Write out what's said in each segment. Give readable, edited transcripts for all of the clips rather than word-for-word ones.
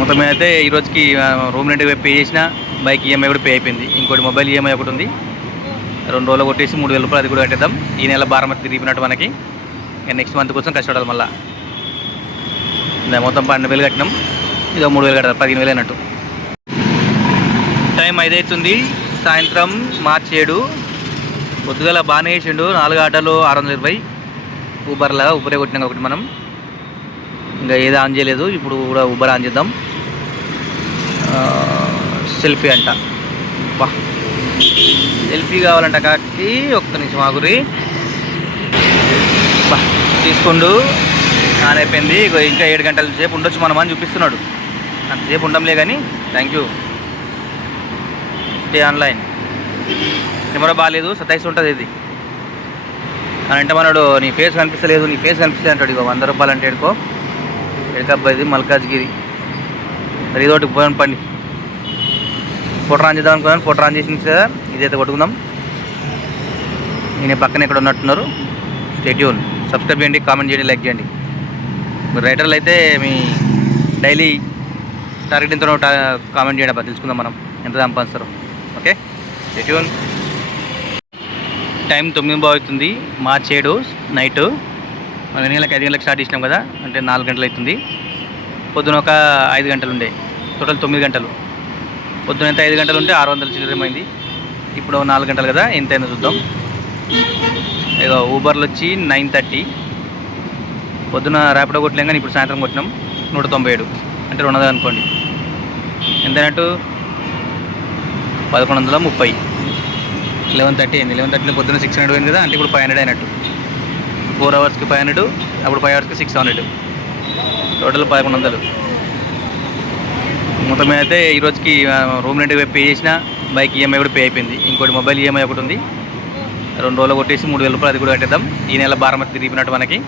మొత్తం మీద అయితే ఈ రోజుకి రూమ్ రెంట్కి పే చేసిన, బైక్ ఈఎంఐ కూడా పే అయిపోయింది. ఇంకోటి మొబైల్ ఈఎంఐ ఒకటి ఉంది, 2 రోజులు కొట్టేసి 3000 రూపాయలు అది కూడా కట్టేద్దాం. ఈ నెల భారం తిరిగినట్టు మనకి. నెక్స్ట్ మంత్ కోసం కష్టపడాలి మళ్ళీ. మొత్తం 12,000 కట్టినాం, ఇదో 3,000 కట్టాలి, 15,000 అన్నట్టు. టైం 5 అవుతుంది, సాయంత్రం మార్చి 7. పొద్దుగల బాగానే వేసిండు, 4 ఆటోలు 620. ఊబరే కొట్టినాం ఒకటి మనం, ఇంకా ఏది ఆన్ చేయలేదు. ఇప్పుడు కూడా ఊబర్ ఆన్ చేద్దాం. సెల్ఫీ అంట, బా సెల్ఫీ కావాలంట కాకి. ఒక్క నిమిషం ఆగురి, బా తీసుకుండు. ఆన్ అయిపోయింది. ఇంకా 7 గంటల సేపు ఉండొచ్చు మనం అని చూపిస్తున్నాడు. అంతసేపు ఉండంలే కానీ thank you. Stay online. Camera బాగాలేదు, 27 ఉంటుంది ఇది అని అంటే మనడు నీ ఫేస్ కనిపిస్తలేదు, నీ ఫేస్ కనిపిస్తుంది అంటాడు. ఇక 100 రూపాయలు అంటే ఎడుకో ఇది మల్కాజ్గిరి. మరి ఇదోటి పోయాను పండి. ఫోటో ఆన్ చేద్దాం అనుకున్నాను, ఫోటో ఆన్ చేసింది సార్. ఇదైతే కొట్టుకుందాం. నేను పక్కన ఎక్కడ ఉన్నట్టున్నారు. Stay tune. సబ్స్క్రైబ్ చేయండి, కామెంట్ చేయండి, లైక్ చేయండి. మీరు రైటర్లు అయితే మీ డైలీ టార్గెట్ ఎంతో కామెంట్ చేయండి అబ్బా, తెలుసుకుందాం మనం ఎంత సంపాదిస్తారు. Okay, stay tune. టైం 9 అవుతుంది, మార్చి 7 నైట్. మనం 5 గంటలకు స్టార్ట్ చేసినాం కదా, అంటే 4 గంటలు అవుతుంది. పొద్దున ఒక 5 గంటలు ఉండే, టోటల్ 9 గంటలు. పొద్దున ఎంత 5 గంటలు ఉంటే 600 చిల్లరేమైంది. ఇప్పుడు 4 గంటలు కదా, ఎంతైనా చూద్దాం. ఇక ఊబర్లు వచ్చి 930. పొద్దున ర్యాపిడో కొట్టలేం కానీ ఇప్పుడు సాయంత్రం కొట్టినాం 197, అంటే 200 అనుకోండి. ఎంతైనట్టు 1130. 1130 అయింది. 1130 పొద్దున 600 అయింది కదా, అంటే ఇప్పుడు 500 అయినట్టు. 4 అవర్స్కి 500, అప్పుడు 5 అవర్స్కి 600, టోటల్ 1100. మొత్తం మీద అయితే ఈ రోజుకి రూమ్ రెంట్కి పే చేసిన, బైక్ ఈఎంఐ కూడా పే అయిపోయింది. ఇంకోటి మొబైల్ ఈఎంఐ ఒకటి ఉంది, 2 రోజులు కొట్టేసి 3,000 రూపాయలు అది కూడా కట్టేద్దాం. ఈ నెల భారం తిరిగినట్టు మనకి.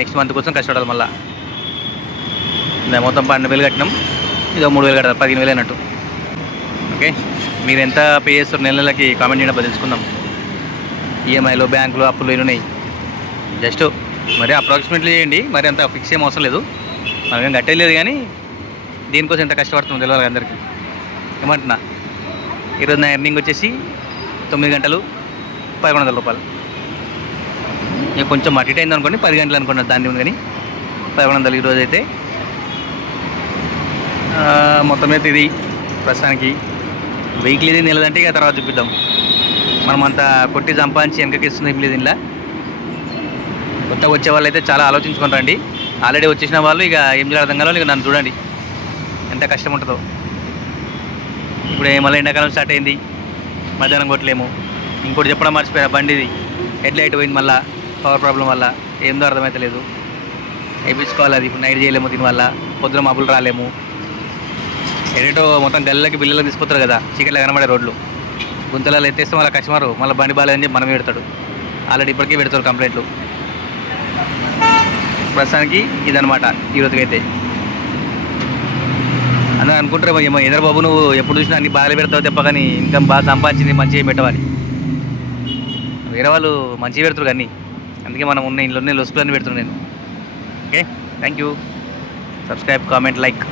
నెక్స్ట్ మంత్ కోసం కష్టపడాలి మళ్ళీ. మొత్తం 12,000 కట్టినాం, ఇదో 3,000 కట్టాలి, 15,000 అన్నట్టు. ఓకే, మీరు ఎంత పే చేస్తారు నెలకి కామెంట్ చేయడం తెలుసుకుందాం. ఈఎంఐలో బ్యాంకులో అప్పులు ఎన్ని ఉన్నాయి జస్ట్ మరి అప్రాక్సిమేట్లీ చేయండి, మరి అంత ఫిక్స్ ఏం అవసరం లేదు. మనమేం కట్టేయలేదు కానీ దీనికోసం ఎంత కష్టపడుతుందో తెలియాలి అందరికీ. ఏమంటున్నా, ఈరోజు నా ఎర్నింగ్ వచ్చేసి 9 గంటలు 1100 రూపాయలు. ఇక కొంచెం అటు ఇటు అయింది అనుకోండి, 10 గంటలు అనుకున్నాను, దాన్ని ఉంది కానీ 1100 ఈరోజు అయితే. మొత్తం అయితే ఇది ప్రస్తుతానికి. వీక్లీ నెలదంటే ఇక తర్వాత చూపిద్దాం. మనం అంతా కొట్టి సంపాదించి వెనకకి ఇస్తుంది ఏం లేదు. ఇలా కొత్తగా వచ్చే వాళ్ళు అయితే చాలా ఆలోచించుకొని రండి. ఆల్రెడీ వచ్చేసిన వాళ్ళు ఇక ఏం చేయాలి అర్థం కావాలి. ఇక నన్ను చూడండి ఎంత కష్టం ఉంటుందో. ఇప్పుడు మళ్ళీ ఎండాకాలం స్టార్ట్ అయింది, మధ్యాహ్నం కొట్టలేము. ఇంకోటి చెప్పడం మర్చిపోయా, బండిది హెడ్ లైట్ పోయింది మళ్ళీ, పవర్ ప్రాబ్లం వల్ల. ఏందో అర్థమవుతలేదు, వేయించుకోవాలి. అది ఇప్పుడు నైట్ చేయలేము, దీనివల్ల పొద్దున మబ్బులు రాలేము. ఎరేటో మొత్తం గల్లకి బిల్లులకు తీసుకొస్తారు కదా, చీకట్లో కనబడే రోడ్లు. గుంతలలో ఎత్తేస్తే మళ్ళీ కస్టమరు మళ్ళీ బండి బాగాలేదని చెప్పి మనం పెడతాడు. ఆల్రెడీ ఇప్పటికీ పెడతారు కంప్లైంట్లు. ప్రస్తుతానికి ఇదనమాట ఈరోజుకైతే. అందరూ అనుకుంటారు ఏమో ఎదరు బాబు నువ్వు ఎప్పుడు చూసినా అన్ని బాగా పెడతావు తప్ప, కానీ ఇన్కమ్ బాగా సంపాదించింది మంచిగా పెట్టవాలి. వేరే వాళ్ళు మంచిగా పెడతారు కానీ, అందుకే మనం ఉన్న ఇంట్లోనే లొసుకులన్నీ పెడుతున్నాను నేను. Okay, thank you. Subscribe, comment, like.